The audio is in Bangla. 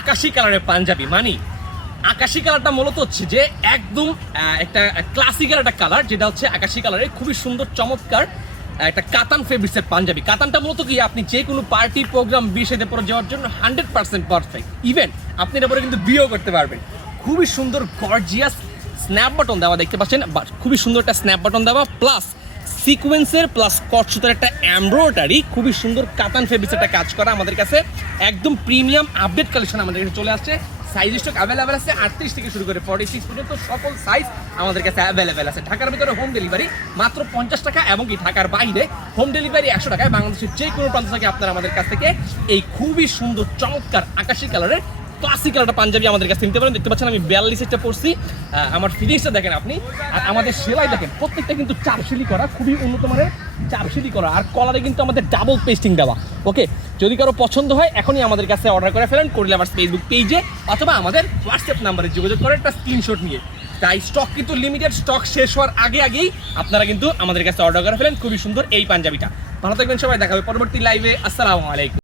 আকাশি কালারের পাঞ্জাবি। মানে আকাশি কালারটা মূলত হচ্ছে যে একদম একটা ক্লাসিক্যাল একটা কালার, যেটা হচ্ছে আকাশি কালারের খুবই সুন্দর চমৎকার একটা কাতান ফেব্রিক্সের পাঞ্জাবি। কাতানটা মূলত কি আপনি যে কোনো পার্টি প্রোগ্রাম বিয়েতে পরে যাওয়ার জন্য 100% পারফেক্ট। ইভেন আপনি এটা পরে কিন্তু বিয়েও করতে পারবেন। খুবই সুন্দর গর্জিয়াস স্ন্যাপ বাটন দেওয়া দেখতে পাচ্ছেন, খুবই সুন্দর একটা স্ন্যাপ বাটন দেওয়া, প্লাস সিকোয়েন্সের প্লাস কট সুতার একটা এমব্রয়ডারি, খুবই সুন্দর কাতান ফেব্রিক্সের একটা কাজ করা আমাদের কাছে একদম প্রিমিয়াম আপডেট কালেকশন আমাদের কাছে চলে আসছে। সাইজ স্টক অ্যাভেলেবেল আছে 38 থেকে শুরু করে 46 পর্যন্ত সকল সাইজ আমাদের কাছে অ্যাভেলেবেল আছে। ঢাকার ভিতরে হোম ডেলিভারি মাত্র 50 টাকা, এবং কি ঢাকার বাইরে হোম ডেলিভারি 100 টাকায়। বাংলাদেশের যে কোনো প্রান্ত থেকে আপনারা আমাদের কাছ থেকে এই খুবই সুন্দর চমৎকার আকাশি কালারের ক্লাসিক্যাল একটা পাঞ্জাবি আমাদের কাছে নিতে পারেন। দেখতে পাচ্ছেন আমি 42টা পরছি, আমার ফিনিশটা দেখেন আপনি, আর আমাদের সেলাই দেখেন প্রত্যেকটা কিন্তু চারশিলি করা, খুবই উন্নত মানের চারশিলি করা, আর কলারে কিন্তু আমাদের ডাবল পেস্টিং দেওয়া। ওকে, যদি কারো পছন্দ হয় এখনই আমাদের কাছে অর্ডার করে ফেলেন কোরিয়া লাভার্স ফেসবুক পেজে, অথবা আমাদের হোয়াটসঅ্যাপ নাম্বারে যোগাযোগ করে একটা স্ক্রিনশট নিয়ে। তাই স্টক কিন্তু লিমিটেড, স্টক শেষ হওয়ার আগেই আপনারা কিন্তু আমাদের কাছে অর্ডার করে ফেলেন খুবই সুন্দর এই পাঞ্জাবিটা। ভালো থাকবেন সবাই, দেখা হবে পরবর্তী লাইভে। আসসালামু আলাইকুম।